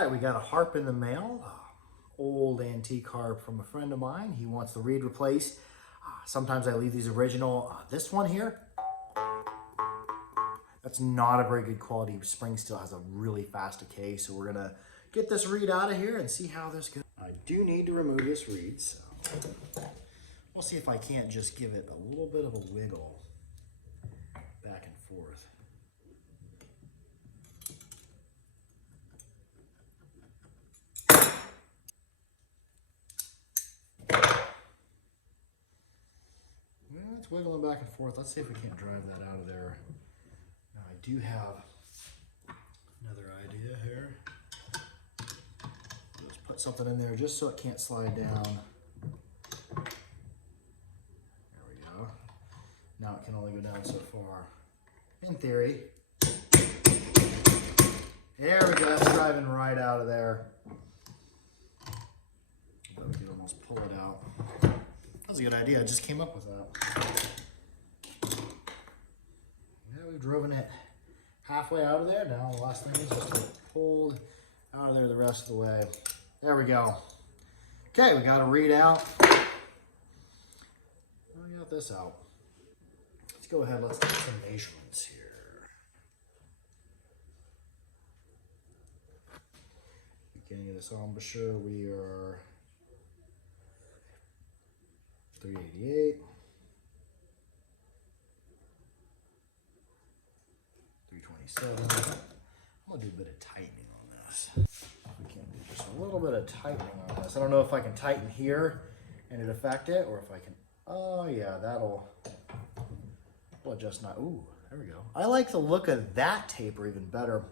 right, we got a harp in the mail. Old antique harp from a friend of mine. He wants the reed replaced. Sometimes I leave these original. This one here, that's not a very good quality spring steel. Has a really fast decay, so we're gonna get this reed out of here and see how this goes. I do need to remove this reed, so we'll see if I can't just give it a little bit of a wiggle back and forth. Well, it's wiggling back and forth. Let's see if we can't drive that out of there. Now I do have another idea here. Let's put something in there just so it can't slide down. There we go. Now it can only go down so far. In theory. There we go, that's driving right out of there. But we could almost pull it out. That was a good idea, I just came up with that. Yeah, we've driven it halfway out of there. Now the last thing is just to pull out of there the rest of the way. There we go. Okay, we got a reed out. We got this out. Let's go ahead, let's take some measurements here. Beginning of this embouchure, we are 388, 327. I'm gonna do a bit of tightening on this. We can do just a little bit of tightening on this. I don't know if I can tighten here and it affect it, or if I can. Oh yeah, that'll adjust. Not. Ooh, there we go. I like the look of that taper even better.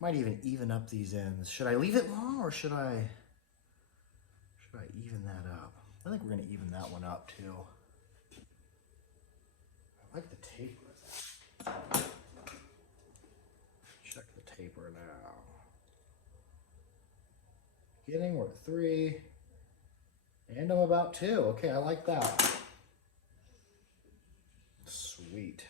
Might even up these ends. Should I leave it long or should I even that up? I think we're gonna even that one up too. I like the taper. Check the taper now. Beginning, we're at 3. And I'm about 2. Okay, I like that. Sweet.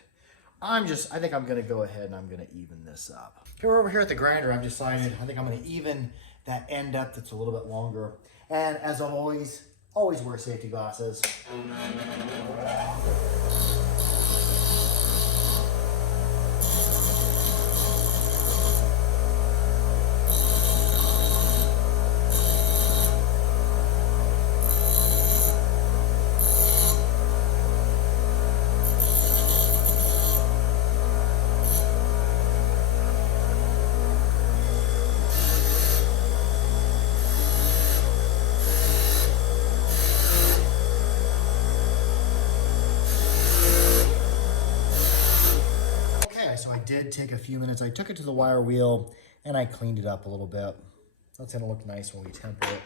I think I'm gonna go ahead and I'm gonna even this up. Okay, we're over here at the grinder. I've decided, I think I'm gonna even that end up that's a little bit longer. And as always wear safety glasses. So I did take a few minutes. I took it to the wire wheel and I cleaned it up a little bit. That's gonna look nice when we temper it.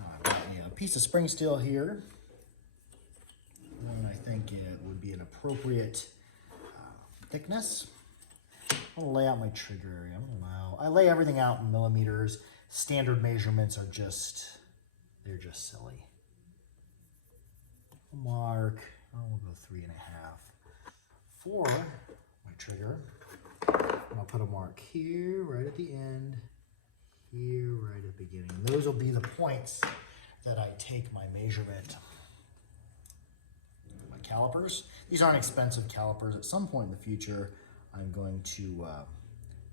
I've got a piece of spring steel here. And I think it would be an appropriate thickness. I'm gonna lay out my trigger area. I lay everything out in millimeters. Standard measurements are they're just silly. Mark, we'll go 3.5. 4. My trigger. And I'll put a mark here, right at the end, here, right at the beginning. Those will be the points that I take my measurement. My calipers. These aren't expensive calipers. At some point in the future, I'm going to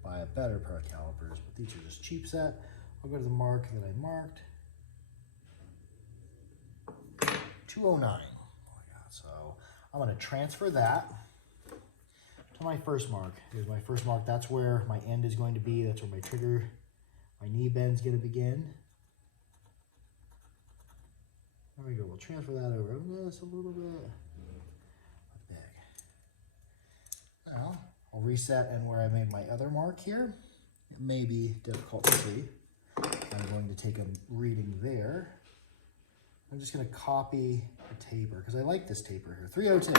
buy a better pair of calipers, but these are just cheap set. I'll go to the mark that I marked. 209. Oh my God. So I'm going to transfer that to my first mark. Here's my first mark. That's where my end is going to be. That's where my trigger, my knee bend's going to begin. There we go. We'll transfer that over just a little bit. Big. Now, I'll reset and where I made my other mark here. It may be difficult to see. I'm going to take a reading there. I'm just going to copy a taper because I like this taper here. 302.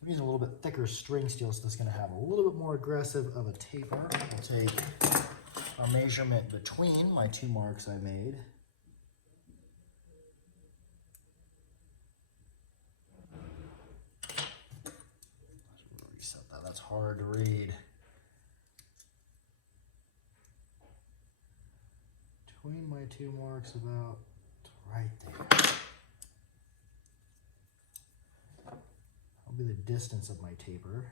I'm using a little bit thicker string steel, so that's going to have a little bit more aggressive of a taper. I'll take a measurement between my 2 marks I made. that's hard to read. Between my two marks about right there. That'll be the distance of my taper.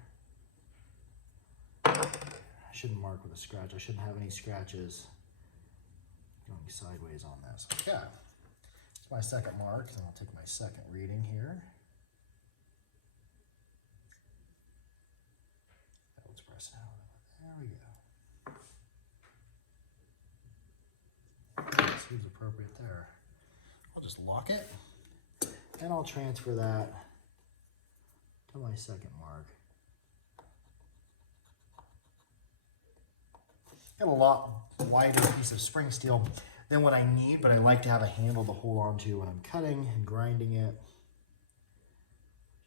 I shouldn't mark with a scratch. I shouldn't have any scratches going sideways on this. Okay, it's my second mark, and I'll take my second reading here. Let's press it out. There we go. Seems appropriate there. I'll just lock it, and I'll transfer that to my second mark. Got a lot wider piece of spring steel than what I need, but I like to have a handle to hold on to when I'm cutting and grinding it.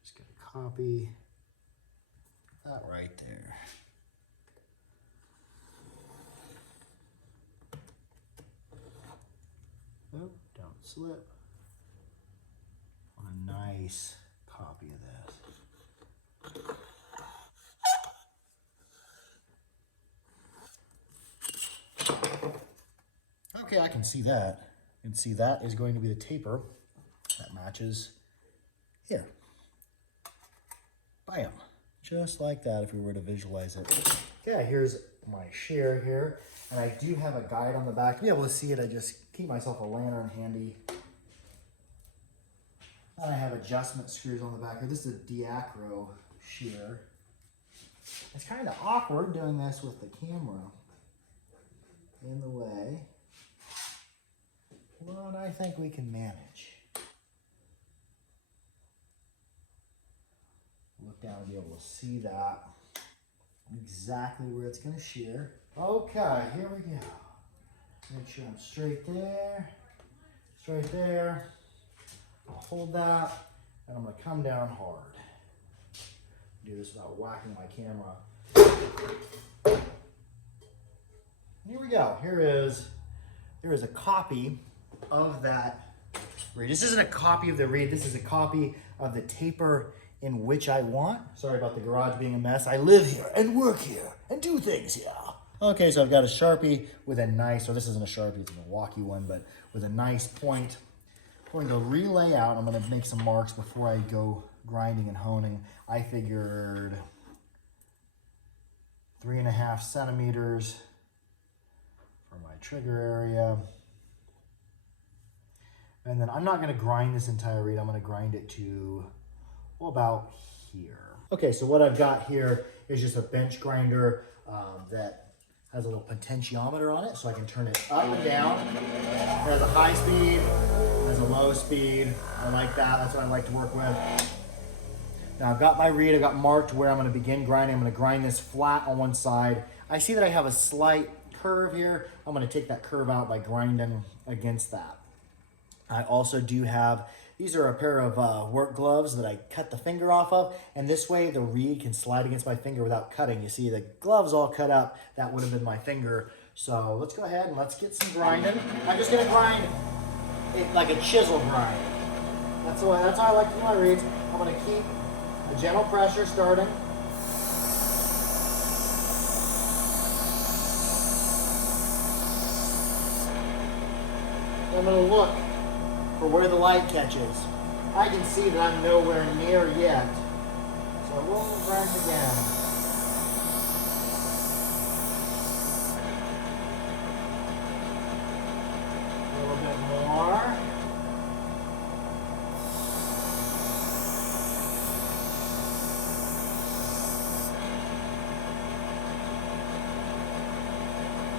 Just gonna copy that right there. Oh, don't slip. Want a nice copy of this. Okay, I can see that. And see that is going to be the taper that matches here. Bam. Just like that if we were to visualize it. Okay, here's my shear here. And I do have a guide on the back. To be able to see it, I just keep myself a lantern handy. And I have adjustment screws on the back here. This is a diacro shear. It's kind of awkward doing this with the camera in the way. But I think we can manage. Look down and be able to see that. Exactly where it's going to shear. Okay, here we go. Make sure I'm straight there. Straight there. I'll hold that. And I'm going to come down hard. Do this without whacking my camera. Here we go. There is a copy of that reed. This isn't a copy of the reed. This is a copy of the taper in which I want. Sorry about the garage being a mess. I live here and work here and do things here. Okay, so I've got a Sharpie with a nice, so this isn't a Sharpie, it's a Milwaukee one, but with a nice point. I'm going to relay out. I'm going to make some marks before I go grinding and honing. I figured 3.5 centimeters for my trigger area. And then I'm not going to grind this entire reed. I'm going to grind it to, well, about here. Okay, so what I've got here is just a bench grinder that has a little potentiometer on it, so I can turn it up and down. It has a high speed, has a low speed. I like that. That's what I like to work with. Now I've got my reed. I've got marked where I'm going to begin grinding. I'm going to grind this flat on one side. I see that I have a slight curve here. I'm going to take that curve out by grinding against that. I also do have, these are a pair of work gloves that I cut the finger off of, and this way the reed can slide against my finger without cutting. You see the gloves all cut up, that would have been my finger. So let's go ahead and let's get some grinding. I'm just gonna grind it like a chisel grind. That's how I like to do my reeds. I'm gonna keep a gentle pressure starting. I'm gonna look for where the light catches. I can see that I'm nowhere near yet. So I will grind again. A little bit more.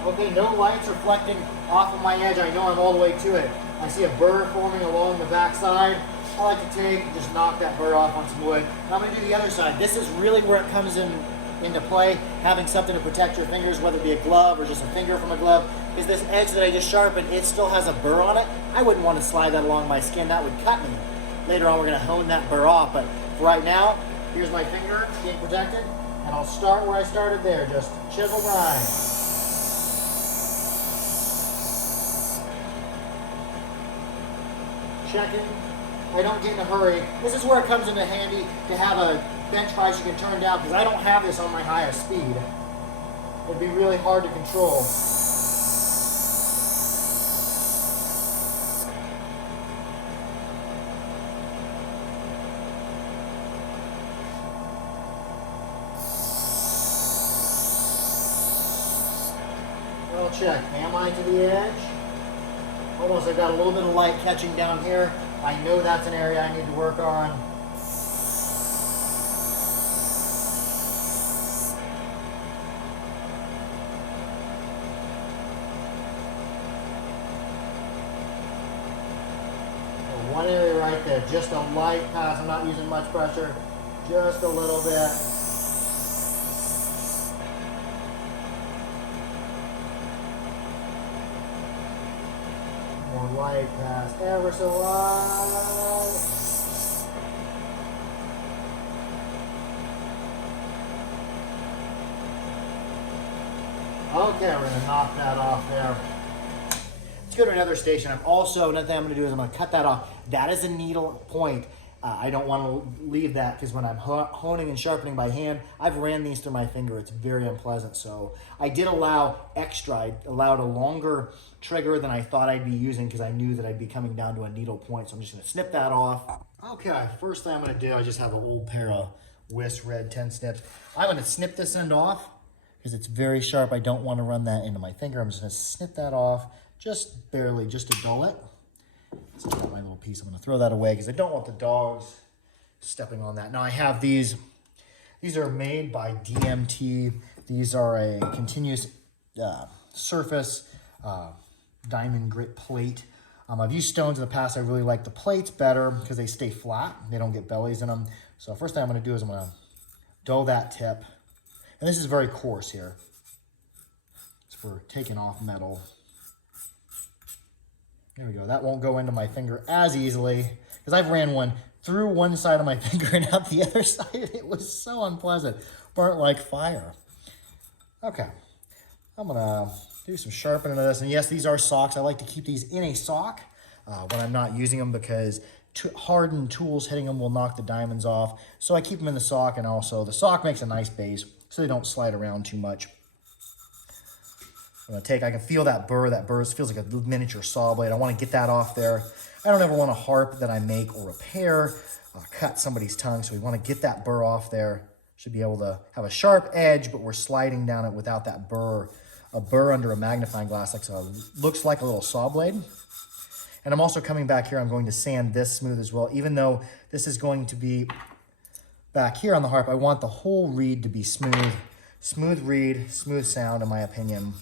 Okay, no light's reflecting off of my edge. I know I'm all the way to it. I see a burr forming along the back side. I like to take and just knock that burr off on some wood. Now I'm going to do the other side. This is really where it comes into play, having something to protect your fingers, whether it be a glove or just a finger from a glove. Because this edge that I just sharpened, it still has a burr on it. I wouldn't want to slide that along my skin. That would cut me. Later on, we're going to hone that burr off. But for right now, here's my finger being protected. And I'll start where I started there. Just chisel grind. Checking I don't get in a hurry. This is where it comes into handy to have a bench price you can turn down, because I don't have this on my highest speed. It'd be really hard to control. Well, check. Am I to the edge? Almost. I've got a little bit of light catching down here. I know that's an area I need to work on. One area right there, just a light pass. I'm not using much pressure, just a little bit. More light pass, ever so light. Okay, we're gonna knock that off there. Let's go to another station. Another thing I'm going to do is I'm going to cut that off. That is a needle point. I don't want to leave that, because when I'm honing and sharpening by hand, I've ran these through my finger. It's very unpleasant. So I did allow extra. I allowed a longer trigger than I thought I'd be using, because I knew that I'd be coming down to a needle point. So I'm just going to snip that off. Okay, first thing I'm going to do, I just have an old pair of Wiss Red 10 snips. I'm going to snip this end off because it's very sharp. I don't want to run that into my finger. I'm just going to snip that off. Just barely, just to dull it. So I got my little piece. I'm going to throw that away because I don't want the dogs stepping on that. Now I have these. These are made by DMT. These are a continuous surface diamond grit plate. I've used stones in the past. I really like the plates better because they stay flat. They don't get bellies in them. So first thing I'm going to do is I'm going to dull that tip. And this is very coarse here. It's for taking off metal. There we go. That won't go into my finger as easily, because I've ran one through one side of my finger and out the other side. It was so unpleasant. Burnt like fire. Okay. I'm going to do some sharpening of this. And yes, these are socks. I like to keep these in a sock when I'm not using them, because hardened tools hitting them will knock the diamonds off. So I keep them in the sock, and also the sock makes a nice base so they don't slide around too much. I'm gonna I can feel that burr. That burr feels like a miniature saw blade. I want to get that off there. I don't ever want a harp that I make or repair cut somebody's tongue, so we want to get that burr off there. Should be able to have a sharp edge, but we're sliding down it without that burr. A burr under a magnifying glass looks like a little saw blade. And I'm also coming back here. I'm going to sand this smooth as well. Even though this is going to be back here on the harp, I want the whole reed to be smooth. Smooth reed, smooth sound, in my opinion.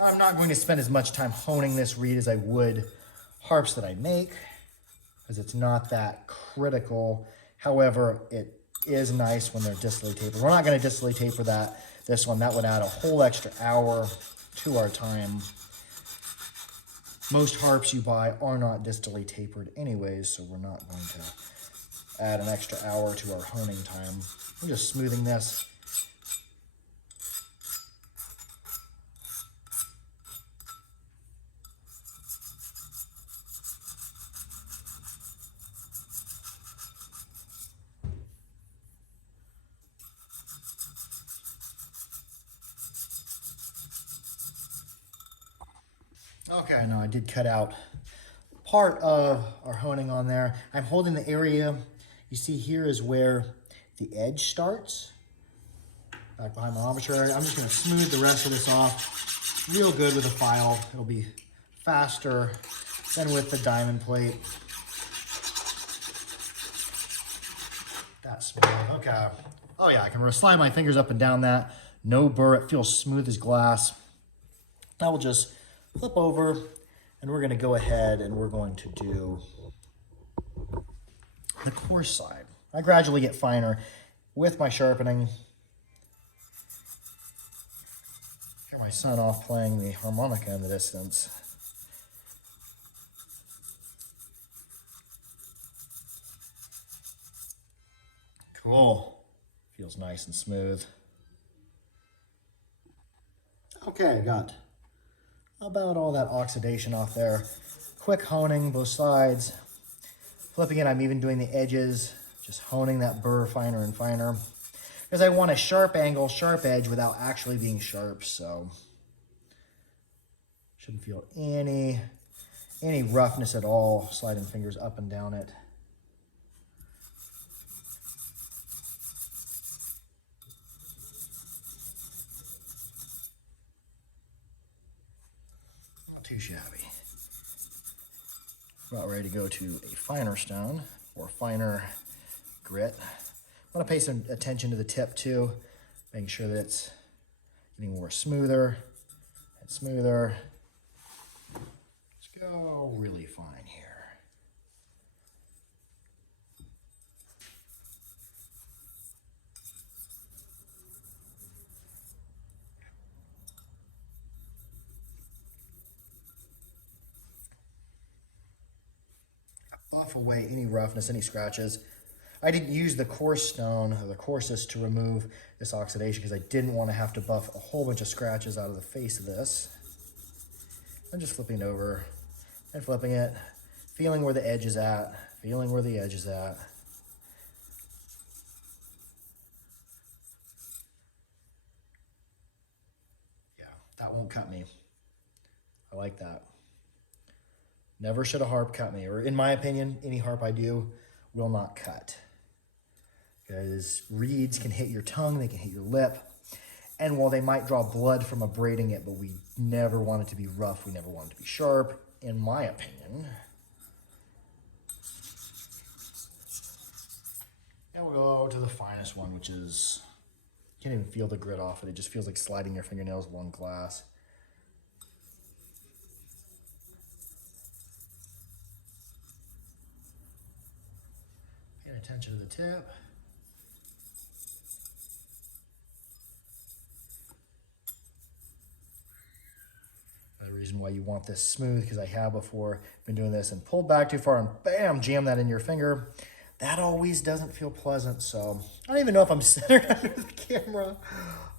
I'm not going to spend as much time honing this reed as I would harps that I make, because it's not that critical. However, it is nice when they're distally tapered. We're not going to distally taper this one. That would add a whole extra hour to our time. Most harps you buy are not distally tapered anyways, so we're not going to add an extra hour to our honing time. I'm just smoothing this. Okay, now I did cut out part of our honing on there. I'm holding the area you see here is where the edge starts, back behind my armature. I'm just going to smooth the rest of this off real good with a file. It'll be faster than with the diamond plate. That's smooth. Okay. Oh yeah, I can slide my fingers up and down that. No burr. It feels smooth as glass. I will just flip over, and we're going to go ahead and we're going to do the coarse side. I gradually get finer with my sharpening. Hear my son off playing the harmonica in the distance. Cool. Feels nice and smooth. Okay, I got about all that oxidation off there. Quick honing both sides. Flipping it, I'm even doing the edges, just honing that burr finer and finer. Because I want a sharp angle, sharp edge without actually being sharp, so shouldn't feel any roughness at all, sliding fingers up and down it. Not too shabby. About ready to go to a finer stone or finer grit. I want to pay some attention to the tip too, making sure that it's getting more smoother and smoother. Let's go really fine here. Buff away any roughness, any scratches. I didn't use the coarse stone, or the coarsest, to remove this oxidation because I didn't want to have to buff a whole bunch of scratches out of the face of this. I'm just flipping it over and flipping it, feeling where the edge is at, feeling where the edge is at. Yeah, that won't cut me. I like that. Never should a harp cut me, or in my opinion, any harp I do will not cut. Because reeds can hit your tongue, they can hit your lip, and while they might draw blood from abrading it, but we never want it to be rough, we never want it to be sharp, in my opinion. And we'll go to the finest one, which is, you can't even feel the grit off it, it just feels like sliding your fingernails along glass. Paying attention to the tip. The reason why you want this smooth, because I have before been doing this and pulled back too far and bam, jam that in your finger. That always doesn't feel pleasant, so I don't even know if I'm centered under the camera.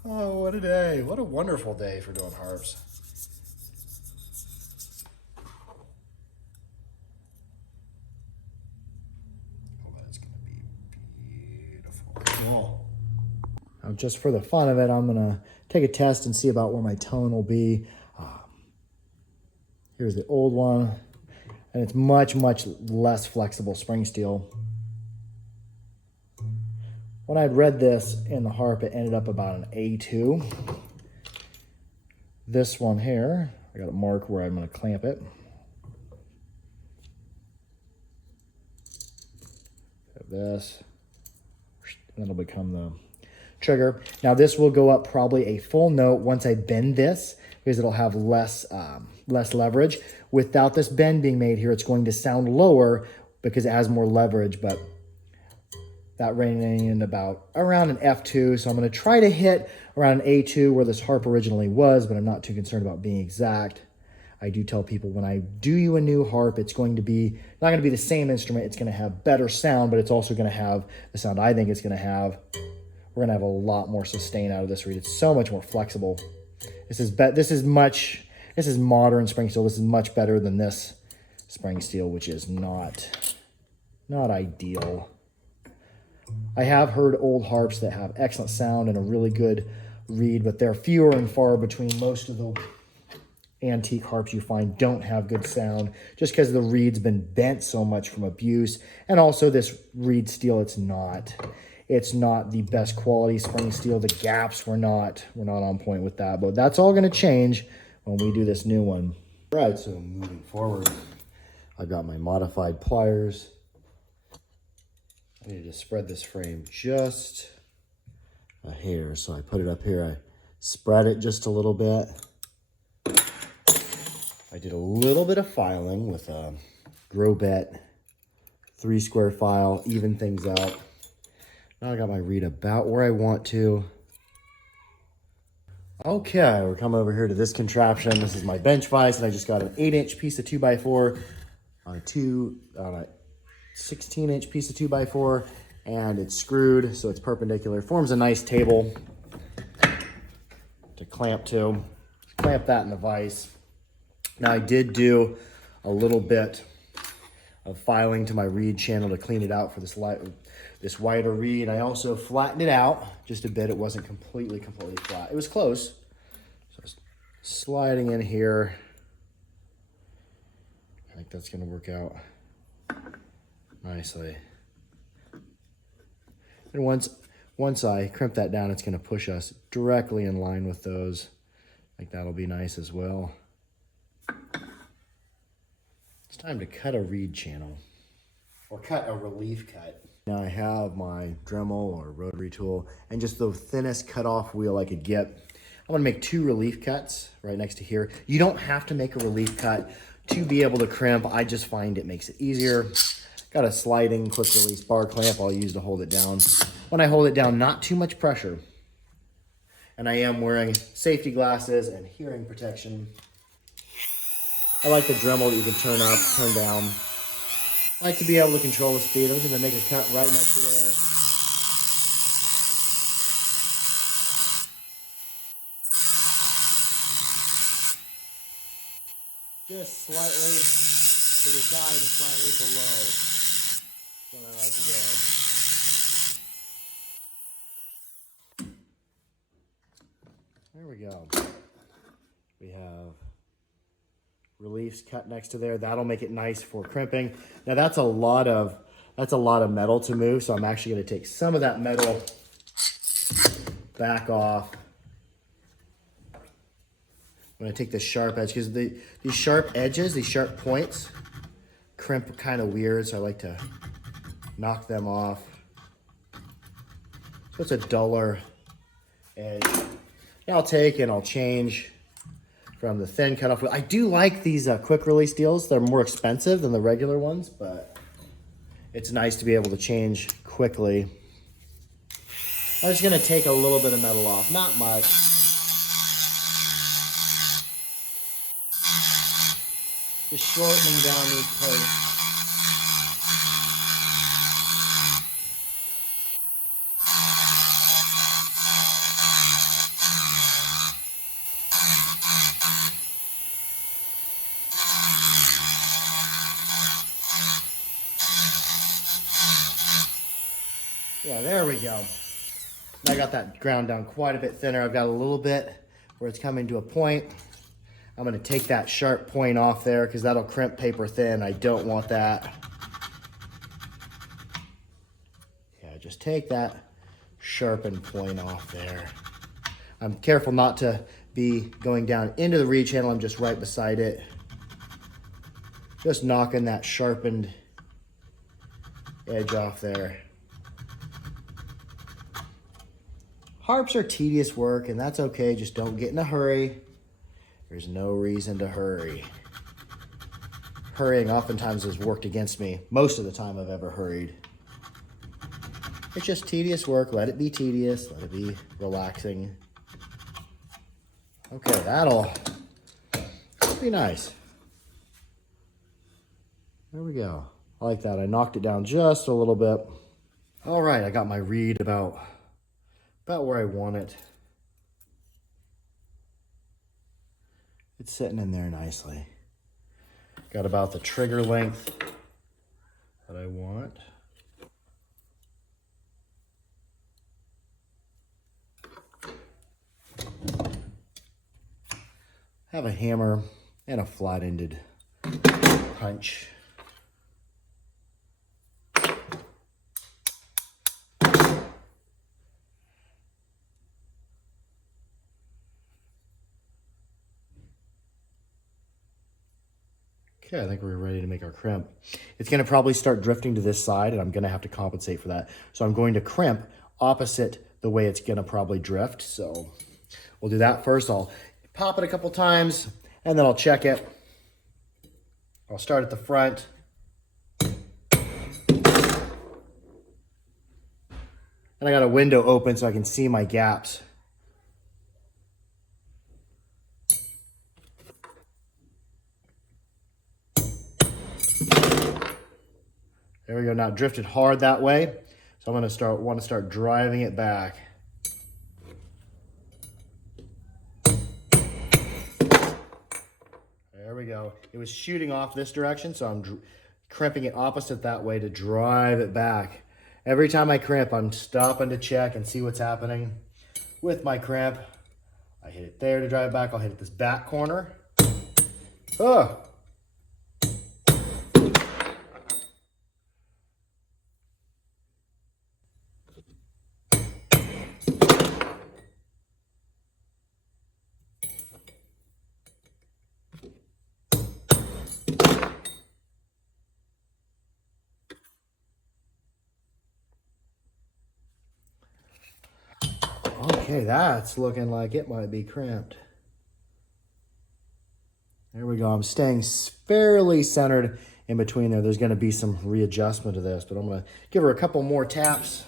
Oh, what a day. What a wonderful day for doing harps. Oh, that's going to be beautiful. Cool. Now, just for the fun of it, I'm going to take a test and see about where my tone will be. Here's the old one, and it's much, much less flexible spring steel. When I'd read this in the harp, it ended up about an A2. This one here, I got a mark where I'm going to clamp it. Have this, and it'll become the trigger. Now this will go up probably a full note once I bend this, because it'll have less leverage. Without this bend being made here, it's going to sound lower because it has more leverage, but that ranging in about around an F2. So I'm going to try to hit around an A2 where this harp originally was, but I'm not too concerned about being exact. I do tell people when I do you a new harp, it's going to be not going to be the same instrument. It's going to have better sound, but it's also going to have the sound I think it's going to have. We're going to have a lot more sustain out of this reed. It's so much more flexible. This is modern spring steel. This is much better than this spring steel, which is not ideal. I have heard old harps that have excellent sound and a really good reed, but they're fewer and far between. Most of the antique harps you find don't have good sound just because the reed's been bent so much from abuse. And also this reed steel, it's not the best quality spring steel. The gaps we're not on point with that, but that's all going to change when we do this new one. All right, so moving forward, I've got my modified pliers. I need to spread this frame just a hair, so I put it up here. I spread it just a little bit. I did a little bit of filing with a Grobet 3-square file, even things up. Now I got my reed about where I want to. Okay, we're coming over here to this contraption. This is my bench vise, and I just got an 8-inch piece of 2x4 on a 16-inch piece of 2x4, and it's screwed, so it's perpendicular. Forms a nice table to clamp to. Clamp that in the vise. Now I did do a little bit of filing to my reed channel to clean it out for this wider reed. I also flattened it out just a bit. It wasn't completely flat. It was close. So sliding in here. I think that's going to work out nicely. And once I crimp that down, it's going to push us directly in line with those. I think that'll be nice as well. It's time to cut a reed channel, or cut a relief cut. Now I have my Dremel or rotary tool and just the thinnest cutoff wheel I could get. I'm gonna make 2 relief cuts right next to here. You don't have to make a relief cut to be able to crimp. I just find it makes it easier. Got a sliding quick release bar clamp I'll use to hold it down. When I hold it down, not too much pressure. And I am wearing safety glasses and hearing protection. I like the Dremel that you can turn up, turn down. I like to be able to control the speed. I'm just gonna make a cut right next to there. Just slightly to the side and slightly below. That's what I like to do. There we go. We have reliefs cut next to there. That'll make it nice for crimping. Now that's a lot of metal to move, so I'm actually going to take some of that metal back off. I'm going to take the sharp edge because these sharp edges, these sharp points, crimp kind of weird, so I like to knock them off. So it's a duller edge. Now I'll take and I'll change from the thin cutoff wheel. I do like these quick release deals. They're more expensive than the regular ones, but it's nice to be able to change quickly. I'm just gonna take a little bit of metal off, not much. Just shortening down these posts. Yeah, there we go. I got that ground down quite a bit thinner. I've got a little bit where it's coming to a point. I'm gonna take that sharp point off there because that'll crimp paper thin. I don't want that. Yeah, just take that sharpened point off there. I'm careful not to be going down into the reed channel. I'm just right beside it. Just knocking that sharpened edge off there. Harps are tedious work, and that's okay. Just don't get in a hurry. There's no reason to hurry. Hurrying oftentimes has worked against me most of the time I've ever hurried. It's just tedious work. Let it be tedious. Let it be relaxing. Okay, that'll be nice. There we go. I like that. I knocked it down just a little bit. All right, I got my reed about where I want it. It's sitting in there nicely. Got about the trigger length that I want. Have a hammer and a flat-ended punch. Okay, I think we're ready to make our crimp. It's gonna probably start drifting to this side and I'm gonna have to compensate for that. So I'm going to crimp opposite the way it's gonna probably drift. So we'll do that first. I'll pop it a couple times and then I'll check it. I'll start at the front. And I got a window open so I can see my gaps. There we go. Now it drifted hard that way. So I'm gonna want to start driving it back. There we go. It was shooting off this direction, so I'm crimping it opposite that way to drive it back. Every time I crimp, I'm stopping to check and see what's happening with my crimp. I hit it there to drive it back. I'll hit it this back corner. Oh. Okay, that's looking like it might be crimped. There we go. I'm staying fairly centered in between there. There's going to be some readjustment to this, but I'm going to give her a couple more taps.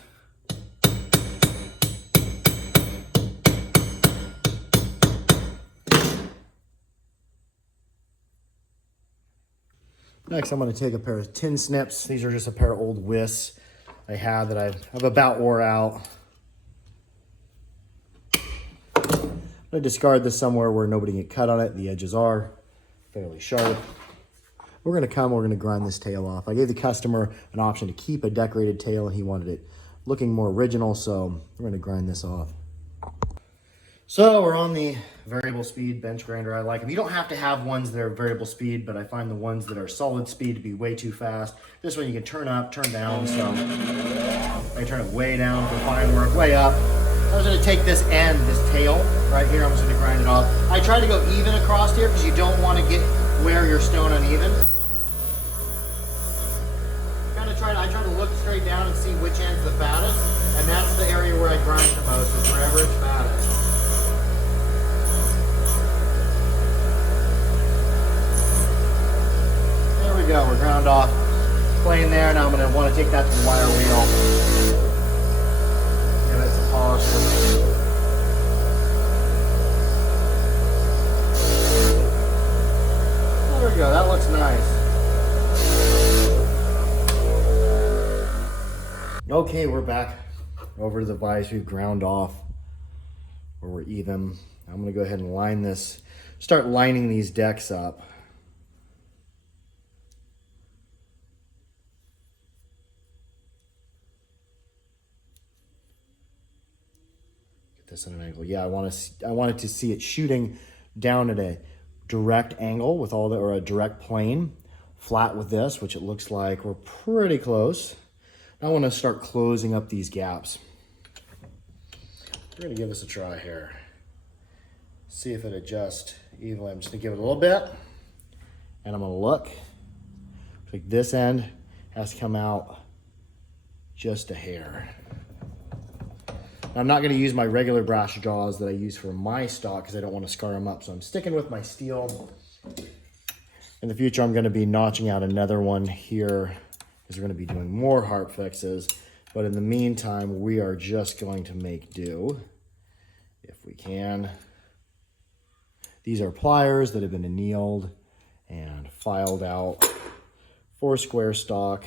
Next, I'm going to take a pair of tin snips. These are just a pair of old whisks I have that I've about wore out. I'm going to discard this somewhere where nobody can get cut on it. The edges are fairly sharp. We're going to grind this tail off. I gave the customer an option to keep a decorated tail, and he wanted it looking more original, so we're going to grind this off. So we're on the variable speed bench grinder. I like them. You don't have to have ones that are variable speed, but I find the ones that are solid speed to be way too fast. This one you can turn up, turn down, so I turn it way down for fine work, way up. I was going to take this end, this tail right here, I'm just going to grind it off. I try to go even across here because you don't want to wear your stone uneven. I try to look straight down and see which end's the fattest, and that's the area where I grind the most, is wherever it's fattest. There we go, we're ground off plain there. Now I'm going to want to take that to the wire wheel. Give it some polishing. There we go, that looks nice. Okay, we're back over to the vise. We've ground off where we're even. I'm going to go ahead and line this, start lining these decks up. Get this at an angle. Yeah, I wanted to see it shooting down at a direct angle with all the, or a direct plane, flat with this, which it looks like we're pretty close. I want to start closing up these gaps. We're going to give this a try here. See if it adjusts evenly. I'm just going to give it a little bit, and I'm going to look. Like this end has to come out just a hair. Now, I'm not going to use my regular brass jaws that I use for my stock because I don't want to scar them up. So I'm sticking with my steel. In the future, I'm going to be notching out another one here, we're going to be doing more harp fixes, but in the meantime, we are just going to make do, if we can. These are pliers that have been annealed and filed out for square stock.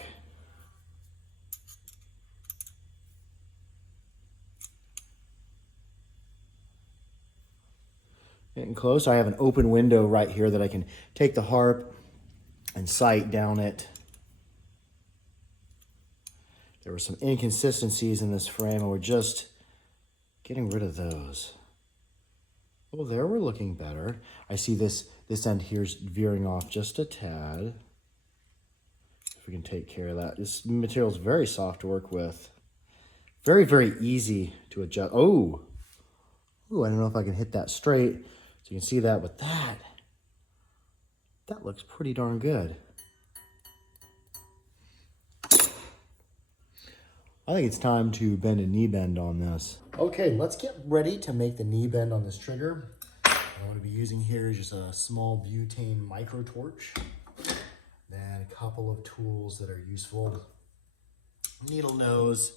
Getting close. I have an open window right here that I can take the harp and sight down it. There were some inconsistencies in this frame, and we're just getting rid of those. Well, there we're looking better. I see this end here's veering off just a tad. If we can take care of that. This material is very soft to work with. Very, very easy to adjust. Oh, I don't know if I can hit that straight. So you can see that, but that looks pretty darn good. I think it's time to bend a knee bend on this. Okay, let's get ready to make the knee bend on this trigger. What I'm going to be using here is just a small butane micro torch. Then a couple of tools that are useful. Needle nose.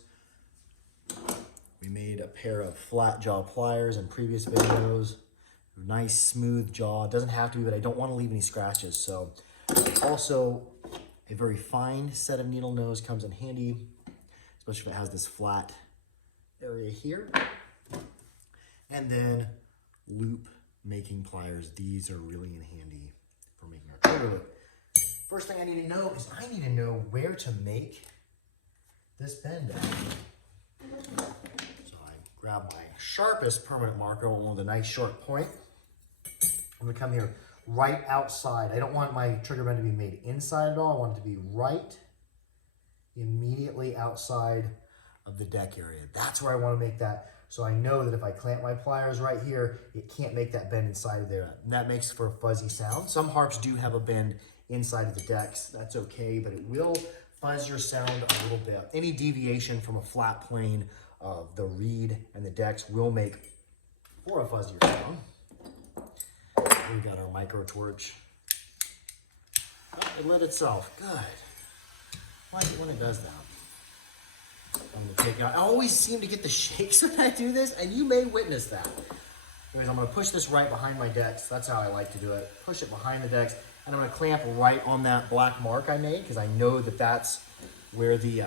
We made a pair of flat jaw pliers in previous videos. Nice smooth jaw. It doesn't have to be, but I don't want to leave any scratches. So also a very fine set of needle nose comes in handy, especially if it has this flat area here. And then loop making pliers. These are really in handy for making trigger loop. First thing I need to know is I need to know where to make this bend at. So I grab my sharpest permanent marker, one with a nice short point. I'm gonna come here right outside. I don't want my trigger bend to be made inside at all. I want it to be right immediately outside of the deck area. That's where I want to make that. So I know that if I clamp my pliers right here, it can't make that bend inside of there. And that makes for a fuzzy sound. Some harps do have a bend inside of the decks. That's okay, but it will fuzz your sound a little bit. Any deviation from a flat plane of the reed and the decks will make for a fuzzier sound. We got our micro torch. Oh, it lit itself. Good. I like it when it does that. I'm gonna take it out. I always seem to get the shakes when I do this, and you may witness that. Anyways, I'm gonna push this right behind my decks. That's how I like to do it. Push it behind the decks, and I'm gonna clamp right on that black mark I made, because I know that that's where the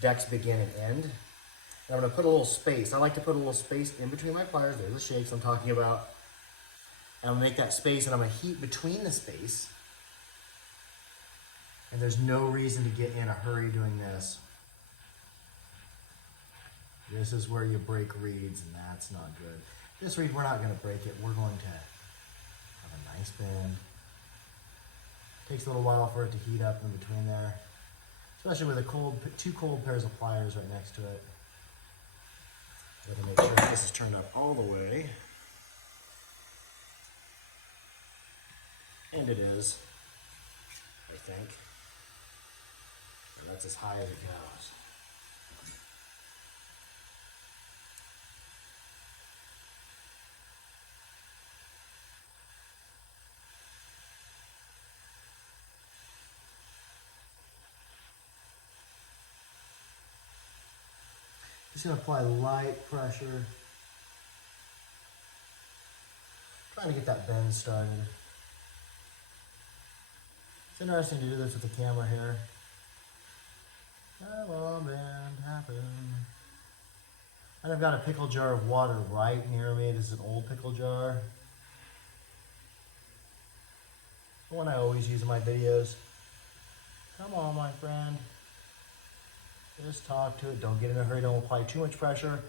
decks begin and end. And I'm gonna put a little space. I like to put a little space in between my pliers. There's the shakes I'm talking about. And I'm gonna make that space, and I'm gonna heat between the space. And there's no reason to get in a hurry doing this. This is where you break reeds, and that's not good. This reed, we're not gonna break it. We're going to have a nice bend. Takes a little while for it to heat up in between there, especially with two cold pairs of pliers right next to it. Gotta make sure that this is turned up all the way. And it is, I think. And that's as high as it goes. Just gonna apply light pressure. Trying to get that bend started. It's interesting to do this with the camera here. Come on, bend, happen. And I've got a pickle jar of water right near me. This is an old pickle jar. The one I always use in my videos. Come on, my friend. Just talk to it. Don't get in a hurry. Don't apply too much pressure.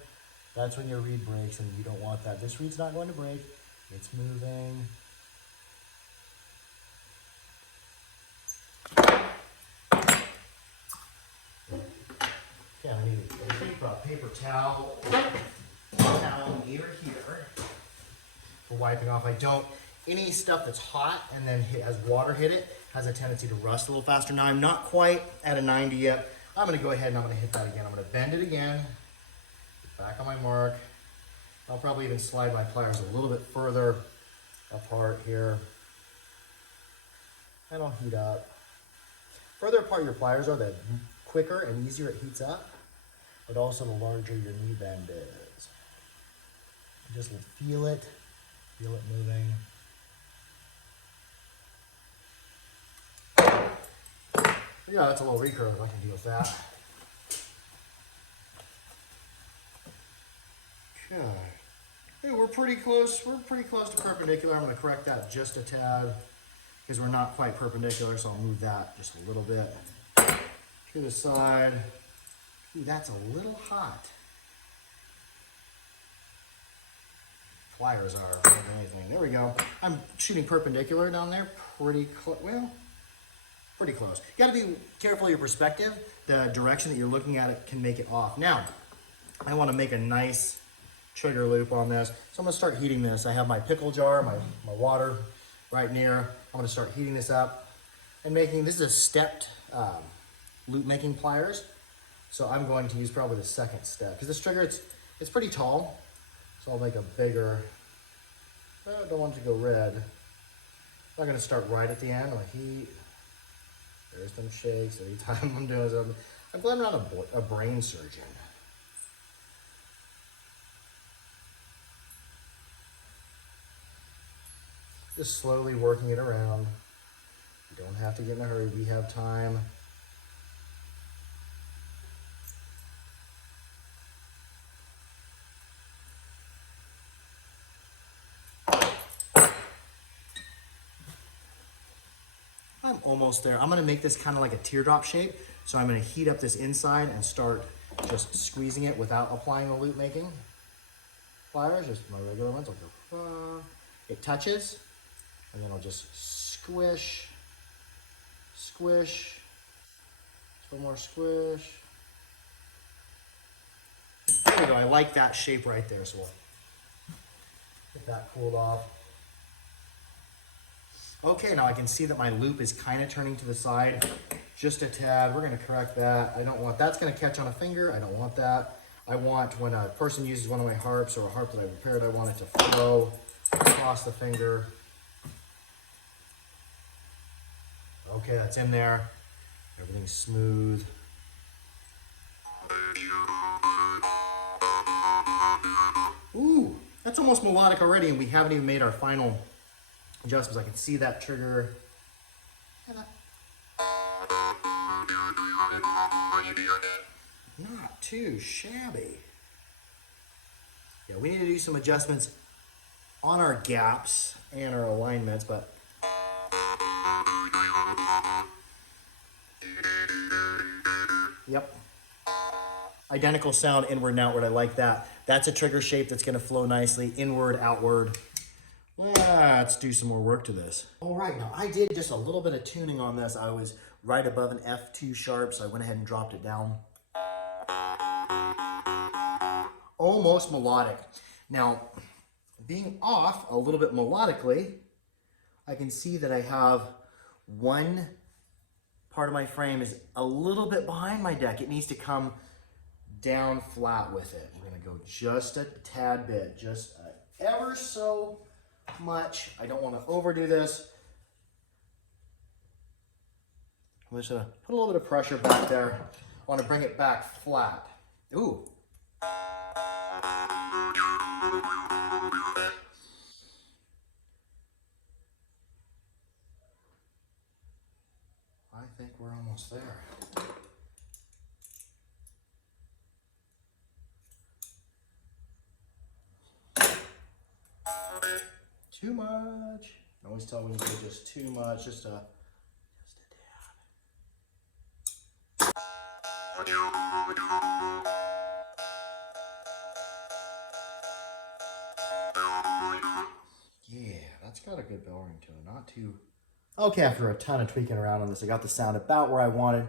That's when your reed breaks, and you don't want that. This reed's not going to break. It's moving. Okay, I need a paper towel near here for wiping off. Any stuff that's hot and then as water hit it has a tendency to rust a little faster. Now I'm not quite at a 90 yet. I'm gonna go ahead and I'm gonna hit that again. I'm gonna bend it again, get back on my mark. I'll probably even slide my pliers a little bit further apart here. And I'll heat up. Further apart your pliers are, the quicker and easier it heats up, but also the larger your knee bend is. You just feel it moving. Yeah, that's a little recurve. I can deal with that. Okay. Hey, we're pretty close. We're pretty close to perpendicular. I'm going to correct that just a tad because we're not quite perpendicular, so I'll move that just a little bit to the side. Ooh, that's a little hot. Pliers are more than anything. There we go. I'm shooting perpendicular down there. Pretty close. Well, pretty close. You got to be careful of your perspective. The direction that you're looking at it can make it off. Now, I want to make a nice trigger loop on this. So I'm going to start heating this. I have my pickle jar, my water right near. I'm going to start heating this up and making, this is a stepped loop making pliers. So I'm going to use probably the second step because this trigger, it's pretty tall. So I'll make a bigger, I don't want it to go red. I'm not going to start right at the end. I'm going to heat. There's some shakes every time I'm doing something. I'm glad I'm not a brain surgeon. Just slowly working it around. You don't have to get in a hurry. We have time. I'm almost there. I'm gonna make this kind of like a teardrop shape. So I'm gonna heat up this inside and start just squeezing it without applying the loop making pliers, just my regular ones. I'll go, it touches, and then I'll just squish, squish, some more squish. There we go, I like that shape right there, so we'll get that cooled off. Okay, now I can see that my loop is kind of turning to the side just a tad. We're gonna correct that. I don't want, that's gonna catch on a finger. I don't want that. I want, when a person uses one of my harps or a harp that I repaired, I want it to flow across the finger. Okay, that's in there. Everything's smooth. Ooh, that's almost melodic already, and we haven't even made our final adjustments. I can see that trigger. Not too shabby. Yeah, we need to do some adjustments on our gaps and our alignments, but yep. Identical sound, inward and outward. I like that. That's a trigger shape that's gonna flow nicely, inward, outward. Let's do some more work to this. All right, now I did just a little bit of tuning on this. I was right above an F2 sharp, so I went ahead and dropped it down. Almost melodic. Now, being off a little bit melodically, I can see that I have one part of my frame is a little bit behind my deck. It needs to come down flat with it. We're gonna go just a tad bit, just ever so much. I don't want to overdo this. I'm just gonna put a little bit of pressure back there. I want to bring it back flat. Ooh. I think we're almost there. Too much. I always tell when you do just too much, just a dab. Yeah, that's got a good bell ring to it, not too. Okay, after a ton of tweaking around on this, I got the sound about where I wanted.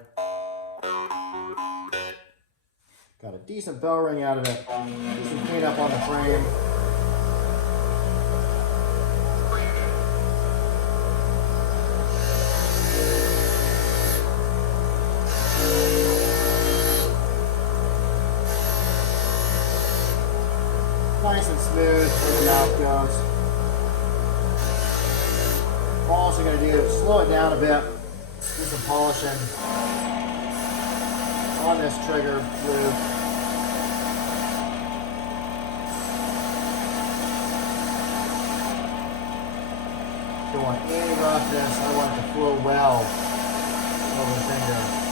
Got a decent bell ring out of it. Decent cleanup on the frame. Nice and smooth where the mouth goes. We're also going to do slow it down a bit. Do some polishing on this trigger loop. Don't want any roughness. I want it to flow well over the finger.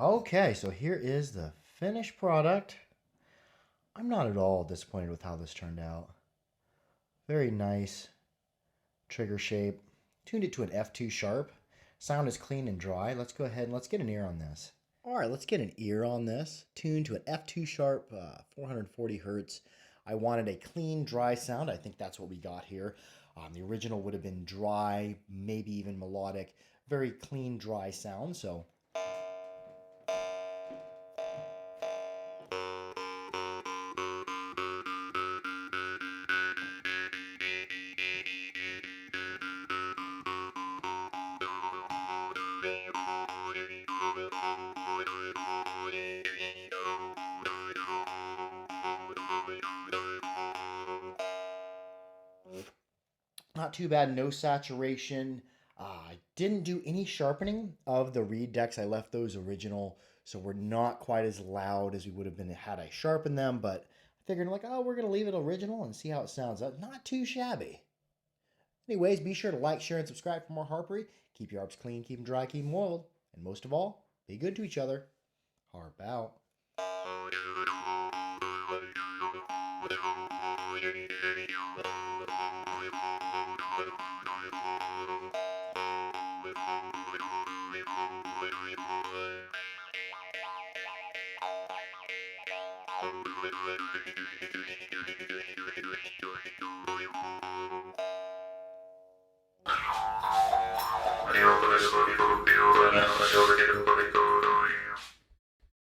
Okay, so here is the finished product. I'm not at all disappointed with how this turned out. Very nice trigger shape. Tuned it to an F2 sharp. Sound is clean and dry. Let's go ahead and let's get an ear on this. All right, let's get an ear on this. Tuned to an F2 sharp, 440 hertz. I wanted a clean, dry sound. I think that's what we got here. The original would have been dry, maybe even melodic. Very clean, dry sound. So Not too bad, no saturation. I didn't do any sharpening of the reed decks. I left those original, so we're not quite as loud as we would have been had I sharpened them, but I figured like, oh, we're going to leave it original and see how it sounds. Not too shabby. Anyways, be sure to like, share, and subscribe for more harpery. Keep your harps clean, keep them dry, keep them oiled. And most of all, be good to each other. Harp out. Yo,